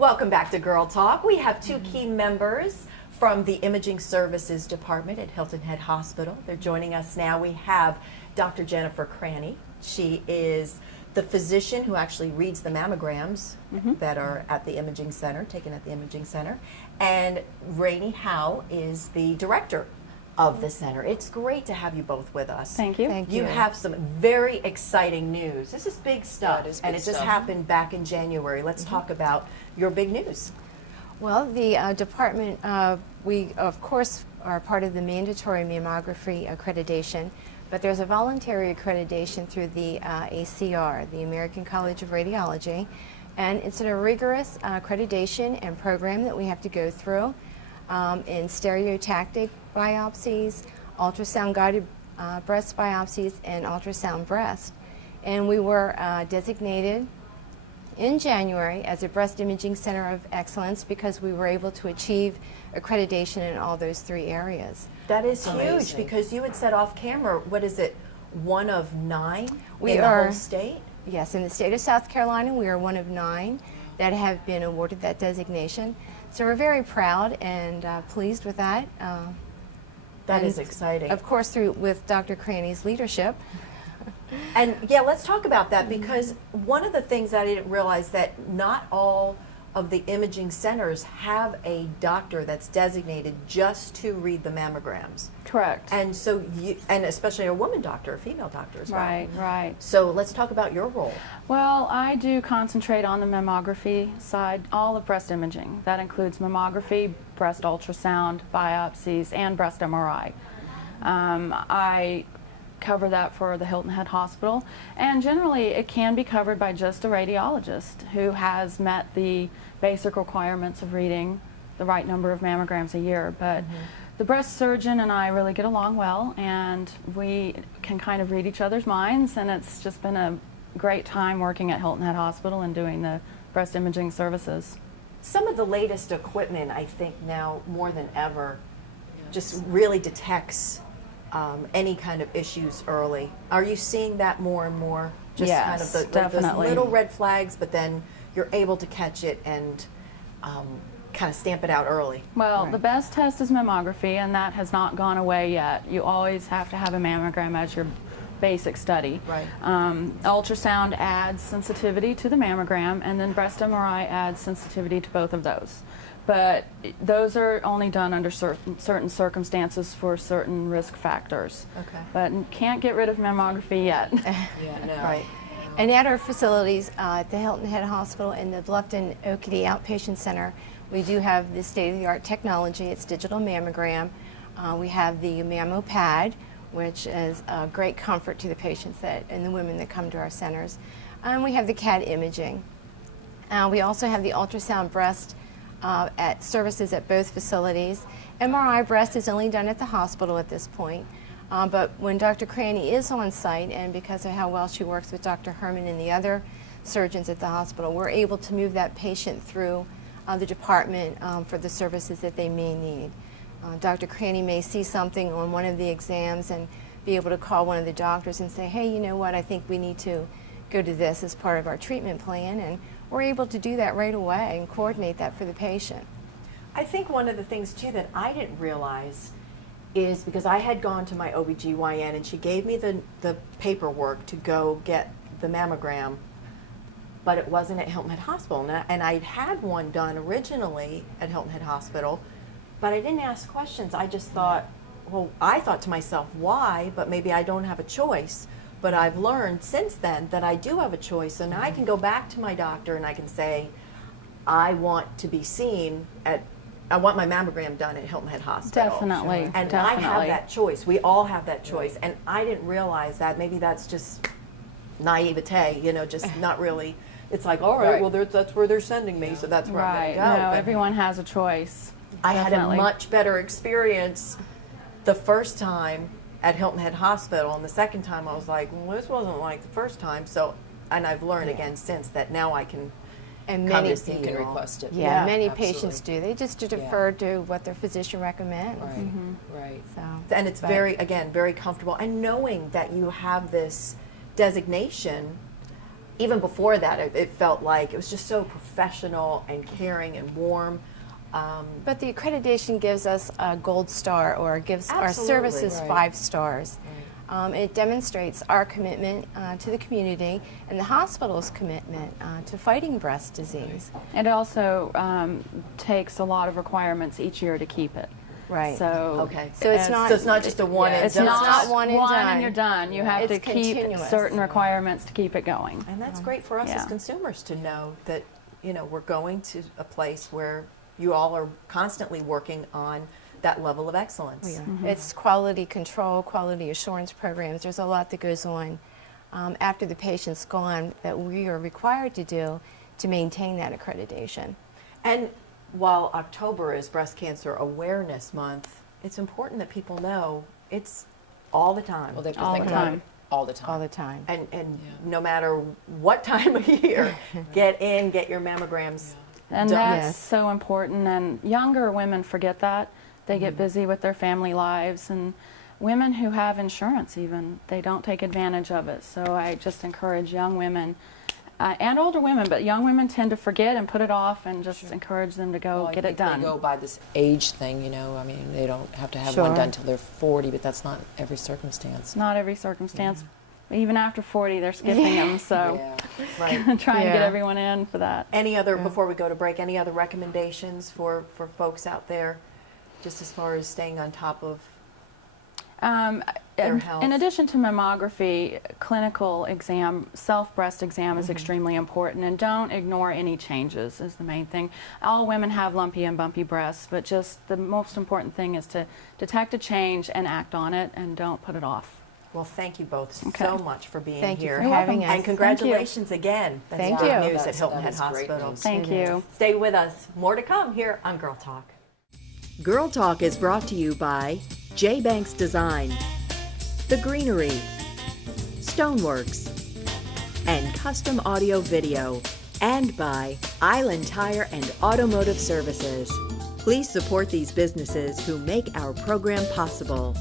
Welcome back to Girl Talk. We have two key members from the Imaging Services Department at Hilton Head Hospital. They're joining us now. We have Dr. Jennifer Cranny. She is the physician who actually reads the mammograms that are at the imaging center, taken at the imaging center. And Rainey Howe is the director of the center. It's great to have you both with us. Thank you. Thank You have some very exciting news. This is big stuff, and it just happened back in January. Let's talk about your big news. Well, the department, we of course are part of the mandatory mammography accreditation, but there's a voluntary accreditation through the ACR, the American College of Radiology, and it's a rigorous accreditation and program that we have to go through in stereotactic biopsies, ultrasound-guided breast biopsies, and ultrasound breast. And we were designated in January as a breast imaging center of excellence because we were able to achieve accreditation in all those three areas. That is huge, because you had said off camera, what is it, 1 of 9 We in the are, whole state? Yes, in the state of South Carolina, we are 1 of 9 that have been awarded that designation. So we're very proud and pleased with that. That is exciting. Of course, with Dr. Cranny's leadership. And yeah, let's talk about that, because one of the things that I didn't realize that not all of the imaging centers have a doctor that's designated just to read the mammograms. Correct. And so, and especially a woman doctor, a female doctor as well. Right, right. So let's talk about your role. Well, I do concentrate on the mammography side, all of breast imaging. That includes mammography, breast ultrasound, biopsies, and breast MRI. I cover that for the Hilton Head Hospital, and generally it can be covered by just a radiologist who has met the basic requirements of reading the right number of mammograms a year. But the breast surgeon and I really get along well, and we can kind of read each other's minds, and it's just been a great time working at Hilton Head Hospital and doing the breast imaging services. Some of the latest equipment, I think now more than ever, just really detects any kind of issues early. Are you seeing that more and more? Just Yes, kind of those definitely. little red flags, but then you're able to catch it and kind of stamp it out early. Well, the best test is mammography, and that has not gone away yet. You always have to have a mammogram as your basic study. Right. Ultrasound adds sensitivity to the mammogram, and then breast MRI adds sensitivity to both of those. But those are only done under certain circumstances for certain risk factors. Okay. But can't get rid of mammography yet. Yeah, no. Right. And at our facilities at the Hilton Head Hospital and the Bluffton-Okatie Outpatient Center, we do have the state-of-the-art technology. It's digital mammogram. We have the Mammo Pad, which is a great comfort to the patients and the women that come to our centers. And we have the CAD imaging. We also have the ultrasound breast at services at both facilities. MRI breast is only done at the hospital at this point. But when Dr. Cranny is on site, and because of how well she works with Dr. Herman and the other surgeons at the hospital, we're able to move that patient through the department for the services that they may need. Dr. Cranny may see something on one of the exams and be able to call one of the doctors and say, hey, you know what, I think we need to go to this as part of our treatment plan, and we're able to do that right away and coordinate that for the patient. I think one of the things too that I didn't realize is, because I had gone to my OBGYN and she gave me the paperwork to go get the mammogram, but it wasn't at Hilton Head Hospital. And I'd had one done originally at Hilton Head Hospital, but I didn't ask questions. I just thought, well, I thought to myself, why? But maybe I don't have a choice. But I've learned since then that I do have a choice, and I can go back to my doctor and I can say, I want to be seen at, I want my mammogram done at Hilton Head Hospital. Definitely. And definitely. I have that choice. We all have that choice. And I didn't realize that. Maybe that's just naivete, you know, just not really. It's like, all right, well, that's where they're sending me, so that's where I'm going to go. No, But everyone has a choice. I had a Definitely. much better experience the first time at Hilton Head Hospital, and the second time I was like, well, this wasn't like the first time. So, and I've learned again since that now I can And come many to see You can you all. request it. Yeah, Yeah, many absolutely. patients do. They just defer to what their physician recommends. Right, right. So, And it's very, again, very comfortable. And knowing that you have this designation even before that, it felt like it was just so professional and caring and warm. But the accreditation gives us a gold star, or gives our Absolutely. services Right. 5 stars. It demonstrates our commitment to the community and the hospital's commitment to fighting breast disease. It also takes a lot of requirements each year to keep it. Right. So Okay. So it's not- So it's not just a one and it's done. not one and done. you're done. You have It's to keep continuous. certain requirements to keep it going. And that's great for us as Yeah. consumers to know that, you know, we're going to a place where you all are constantly working on that level of excellence. It's quality control, quality assurance programs. There's a lot that goes on after the patient's gone that we are required to do to maintain that accreditation. And while October is Breast Cancer Awareness Month, it's important that people know it's all the time. Well, they have to All think the about time. it all the time. All the time. And Yeah. no matter what time of year, get in, get your mammograms. And done. that's Yes. so important. And younger women forget that. They get busy with their family lives. And women who have insurance, even, they don't take advantage of it. So I just encourage young women and older women, but young women tend to forget and put it off, and just encourage them to go Well, I get it think done. They go by this age thing, you know. I mean, they don't have to have Sure. one done till they're 40, but that's not every circumstance. Not every circumstance. Even after 40, they're skipping them. So Yeah. Right. trying to get Yeah. everyone in for that. Any other, before we go to break, any other recommendations for folks out there, just as far as staying on top of their health? In addition to mammography, clinical exam, self-breast exam is extremely important, and don't ignore any changes is the main thing. All women have lumpy and bumpy breasts, but just the most important thing is to detect a change and act on it, and don't put it off. Well, thank you both Okay. so much for being Thank you here. for having us. And congratulations again. That's Thank good you. news at That's- Hilton that Head is great Hospital. news. Thank you. Stay with us. More to come here on Girl Talk. Girl Talk is brought to you by J. Banks Design, The Greenery, Stoneworks, and Custom Audio Video, and by Island Tire and Automotive Services. Please support these businesses who make our program possible.